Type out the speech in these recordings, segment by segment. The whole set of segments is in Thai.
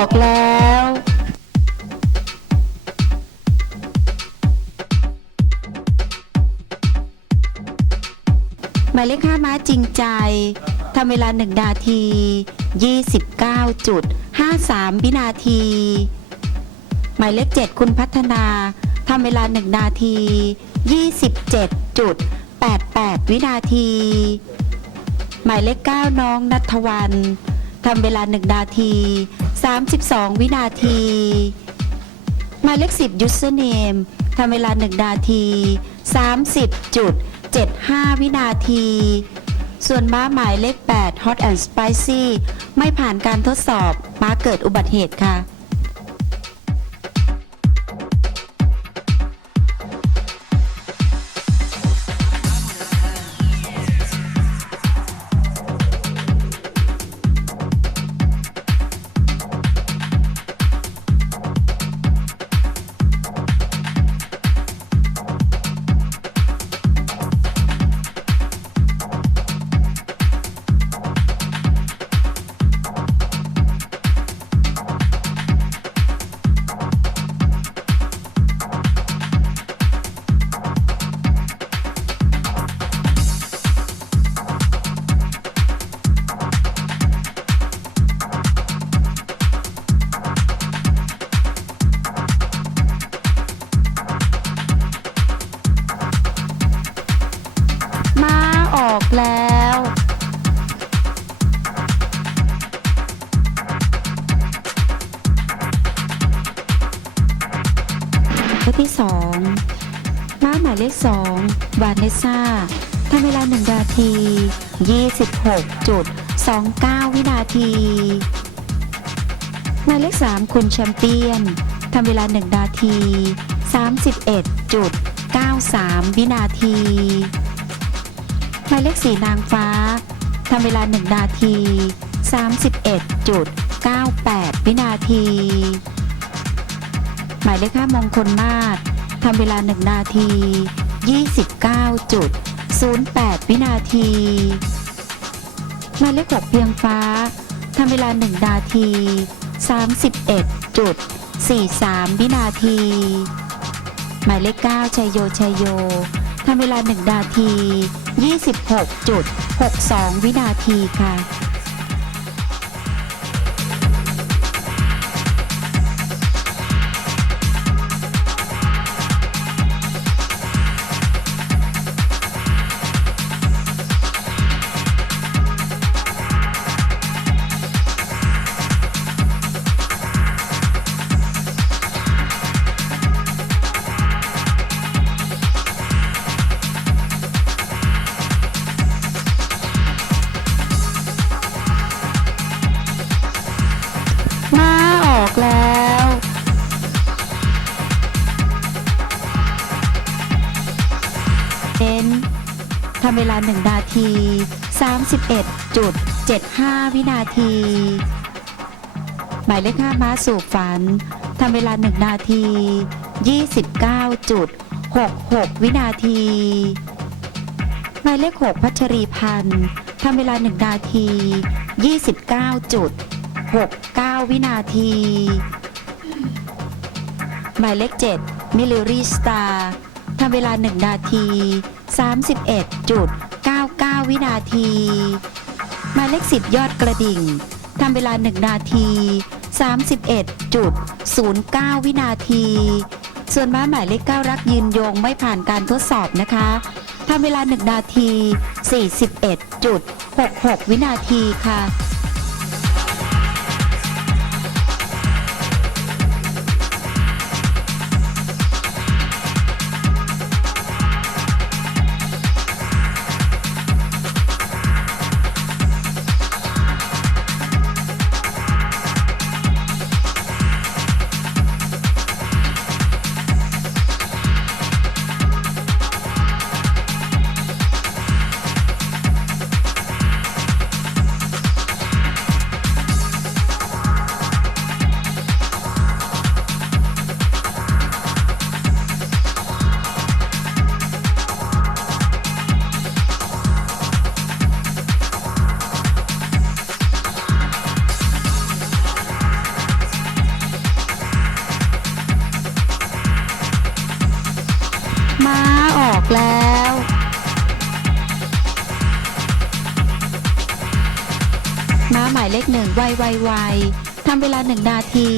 อกแล้ว หมายเลขห้าม้าจริงใจทำเวลา 1 นาที 29.53 วินาที หมายเลข 7 คุณพัฒนาทำเวลา 1 นาที 27.88 วินาที หมายเลข 9 น้องนัทวันทำเวลา 1 นาที 32 วินาที หมายเลข 10 username ทำเวลา 1 นาที 30.75 วินาที ส่วนม้าหมายเลข 8 hot and spicy ไม่ผ่านการทดสอบม้าเกิดอุบัติเหตุค่ะ ตัวที่สองม้าหมายเลขสองวานเนซ่าทำเวลา 1 นาที 26.29 วินาที หมายเลข 3 คุณแชมเปี้ยนทำเวลา 1 นาที 31.93 วินาที หมายเลข 4 นางฟ้าทำเวลา 1 นาที 31.98 วินาที หมายเลข5มงคลมาศทำเวลา 1 นาที 29.08 วินาที หมายเลข6เพียงฟ้าทำเวลา 1 นาที 31.43 วินาที หมายเลข9ชัยโยชัยโยทำเวลา 1 นาที 26.62 วินาทีค่ะ ทำเวลา 1 นาที 31.75 วินาที หมายเลข5ม้าสู่ฝันทำเวลา 1 นาที 29.66 วินาที หมายเลข 6 พัชรีพันธ์ทำเวลา 1 นาที 29.69 วินาที หมายเลข 7 มิลลิรีสตาร์ทำเวลา 1 นาที 31.99 วินาที หมายเลข10ยอดกระดิ่งทำเวลา 1 นาที 31.09 วินาที ส่วนม้าหมายเลข9รักยืนยงไม่ผ่านการทดสอบนะคะทำเวลา 1 นาที 41.66 วินาทีค่ะ เลขหนึ่งไวไวไวทำเวลา 1 นาที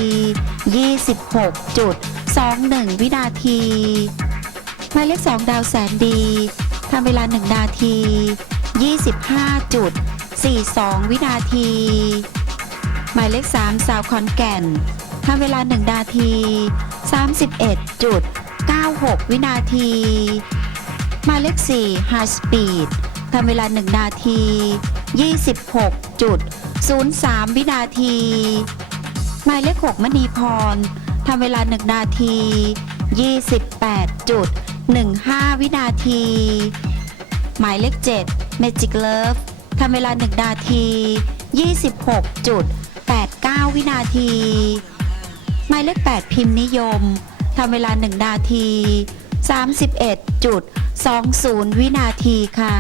26.21 วินาทีหมายเลข2ดาวแสนดีทำเวลา 1 นาที 25.42 วินาที หมายเลข3สาวขอนแก่นทำเวลา 1 นาที 31.96 วินาที หมายเลข4 High Speed ทำเวลา 1 นาที 26.03 วินาที หมายเลข 6 มณีพรทำเวลา 1 นาที 28.15 วินาที หมายเลข 7 Magic Love ทำเวลา 1 นาที 26.89 วินาที หมายเลข 8 พิมพ์นิยมทำเวลา 1 นาที 31.20 วินาทีค่ะ